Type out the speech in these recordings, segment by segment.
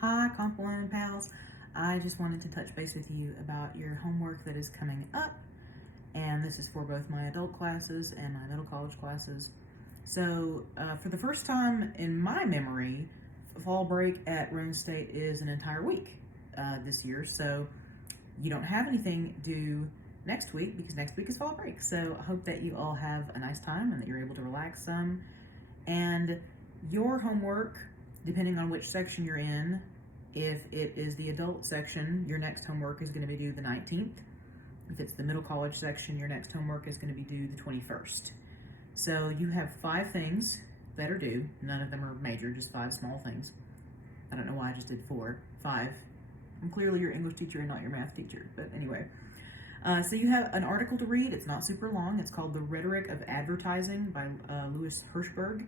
Hi, Compliment Pals. I just wanted to touch base with you about your homework that is coming up, and this is for both my adult classes and my middle college classes. So, for the first time in my memory, fall break at Rhone State is an entire week this year, so you don't have anything due next week because next week is fall break. So, I hope that you all have a nice time and that you're able to relax some. And your homework, depending on which section you're in, if it is the adult section, your next homework is going to be due the 19th. If it's the middle college section, your next homework is going to be due the 21st. So you have 5 things that are due. None of them are major, just 5 small things. I don't know why I just did 4. 5. I'm clearly your English teacher and not your math teacher, but anyway. So you have an article to read. It's not super long. It's called The Rhetoric of Advertising by Louis Hirschberg.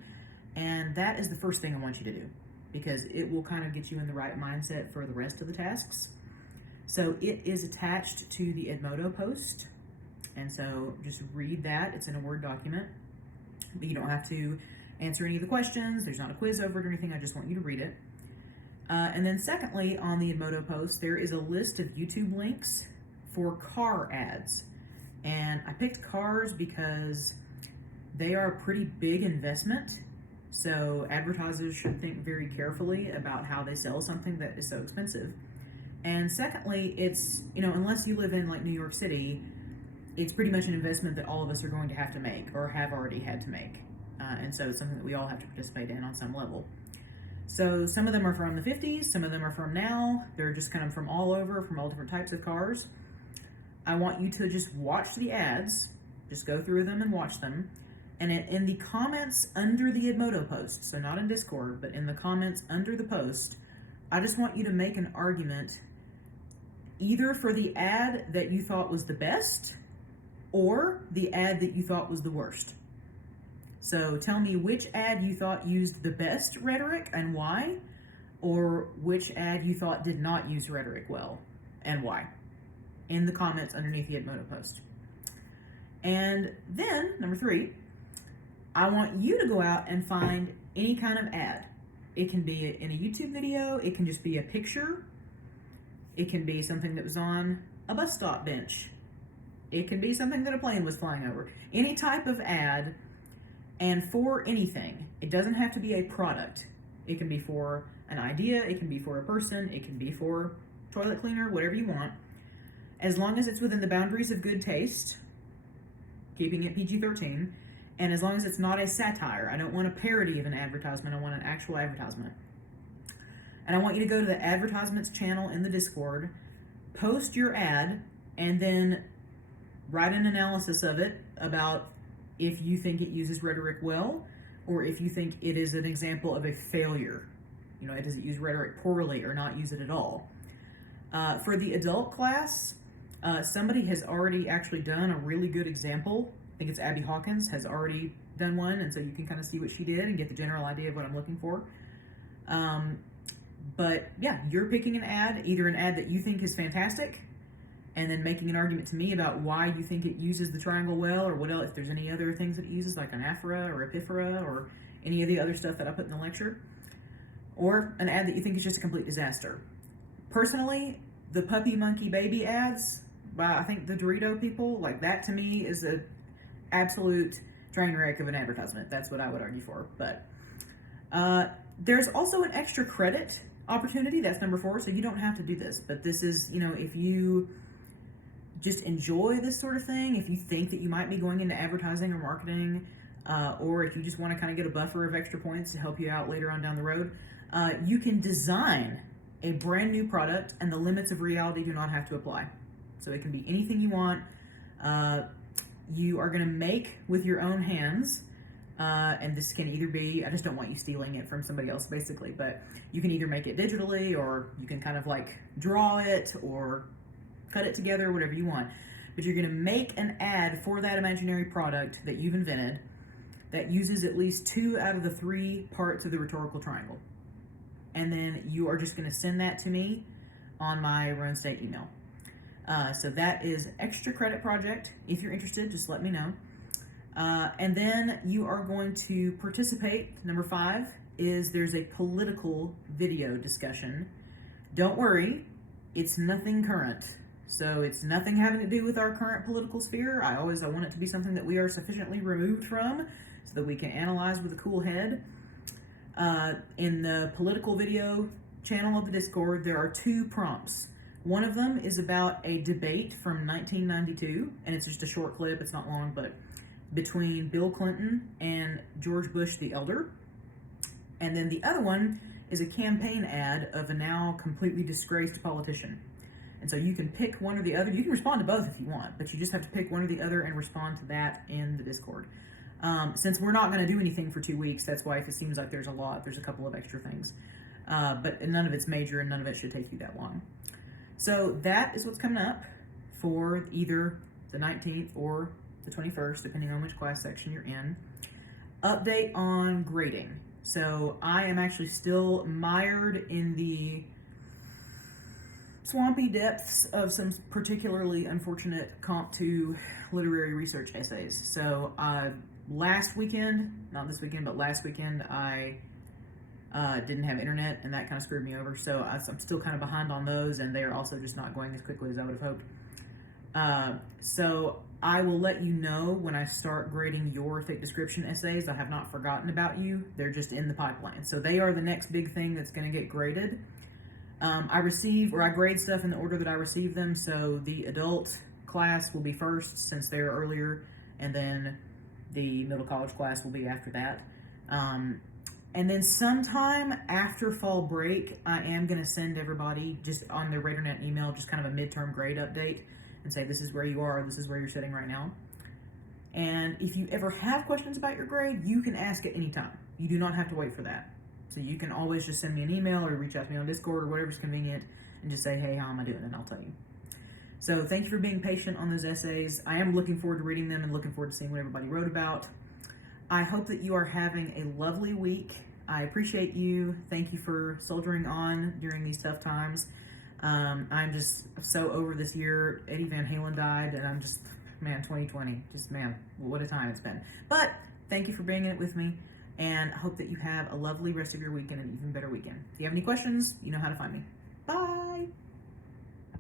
And that is the first thing I want you to do, because it will kind of get you in the right mindset for the rest of the tasks. So it is attached to the Edmodo post, and so just read that. It's in a Word document, but you don't have to answer any of the questions. There's not a quiz over it or anything. I just want you to read it. And then secondly, on the Edmodo post, there is a list of YouTube links for car ads. And I picked cars because they are a pretty big investment. So advertisers should think very carefully about how they sell something that is so expensive. And secondly, it's, unless you live in like New York City, it's pretty much an investment that all of us are going to have to make or have already had to make. And so it's something that we all have to participate in on some level. So some of them are from the 50s, some of them are from now. They're just kind of from all over, from all different types of cars. I want you to just watch the ads, just go through them and watch them. And in the comments under the Edmodo post, so not in Discord, but in the comments under the post, I just want you to make an argument either for the ad that you thought was the best or the ad that you thought was the worst. So tell me which ad you thought used the best rhetoric and why, or which ad you thought did not use rhetoric well and why, in the comments underneath the Edmodo post. And then, number 3, I want you to go out and find any kind of ad. It can be in a YouTube video, it can just be a picture, it can be something that was on a bus stop bench, it can be something that a plane was flying over. Any type of ad, and for anything. It doesn't have to be a product. It can be for an idea, it can be for a person, it can be for toilet cleaner, whatever you want. As long as it's within the boundaries of good taste, keeping it PG-13, and as long as it's not a satire. I don't want a parody of an advertisement. I want an actual advertisement. And I want you to go to the advertisements channel in the Discord, post your ad, and then write an analysis of it about if you think it uses rhetoric well, or if you think it is an example of a failure. Does it use rhetoric poorly or not use it at all? For the adult class, somebody has already actually done a really good example. I think it's Abby Hawkins has already done one, and so you can kind of see what she did and get the general idea of what I'm looking for. But yeah, you're picking an ad, either an ad that you think is fantastic, and then making an argument to me about why you think it uses the triangle well, or what else, if there's any other things that it uses, like an aphora or epiphora, or any of the other stuff that I put in the lecture, or an ad that you think is just a complete disaster. Personally, the puppy, monkey, baby ads by, I think, the Dorito people, like that to me is a absolute train wreck of an advertisement. That's what I would argue for. But there's also an extra credit opportunity. That's number 4. So you don't have to do this, but this is, if you just enjoy this sort of thing, if you think that you might be going into advertising or marketing, or if you just want to kind of get a buffer of extra points to help you out later on down the road, you can design a brand new product, and the limits of reality do not have to apply. So it can be anything you want. You are going to make with your own hands, and this can either be, I just don't want you stealing it from somebody else basically, but you can either make it digitally, or you can kind of like draw it or cut it together, whatever you want. But you're going to make an ad for that imaginary product that you've invented that uses at least 2 out of the 3 parts of the rhetorical triangle. And then you are just going to send that to me on my Rhone State email. So that is extra credit project. If you're interested, just let me know. And then you are going to participate, number 5, is there's a political video discussion. Don't worry, it's nothing current. So it's nothing having to do with our current political sphere. I want it to be something that we are sufficiently removed from so that we can analyze with a cool head. In the political video channel of the Discord, there are 2 prompts. One of them is about a debate from 1992, and it's just a short clip, it's not long, but between Bill Clinton and George Bush the Elder. And then the other one is a campaign ad of a now completely disgraced politician. And so you can pick one or the other. You can respond to both if you want, but you just have to pick one or the other and respond to that in the Discord. Since we're not going to do anything for 2 weeks, that's why if it seems like there's a lot, there's a couple of extra things. But none of it's major and none of it should take you that long. So that is what's coming up for either the 19th or the 21st, depending on which class section you're in. Update on grading. So I am actually still mired in the swampy depths of some particularly unfortunate Comp 2 literary research essays. So last weekend, not this weekend, but last weekend, I didn't have internet, and that kind of screwed me over. So I'm still kind of behind on those, and they are also just not going as quickly as I would have hoped. So I will let you know when I start grading your thick description essays. I have not forgotten about you. They're just in the pipeline. So they are the next big thing that's going to get graded. I grade stuff in the order that I receive them. So the adult class will be first since they're earlier, and then the middle college class will be after that. And then sometime after fall break, I am going to send everybody just on their RadarNet email, just kind of a midterm grade update and say, this is where you are, this is where you're sitting right now. And if you ever have questions about your grade, you can ask at any time. You do not have to wait for that. So you can always just send me an email or reach out to me on Discord or whatever's convenient and just say, hey, how am I doing? And I'll tell you. So thank you for being patient on those essays. I am looking forward to reading them and looking forward to seeing what everybody wrote about. I hope that you are having a lovely week. I appreciate you. Thank you for soldiering on during these tough times. I'm just so over this year. Eddie Van Halen died, and I'm just, man, 2020. Just, man, what a time it's been. But thank you for being in it with me, and I hope that you have a lovely rest of your weekend and an even better weekend. If you have any questions, you know how to find me. Bye!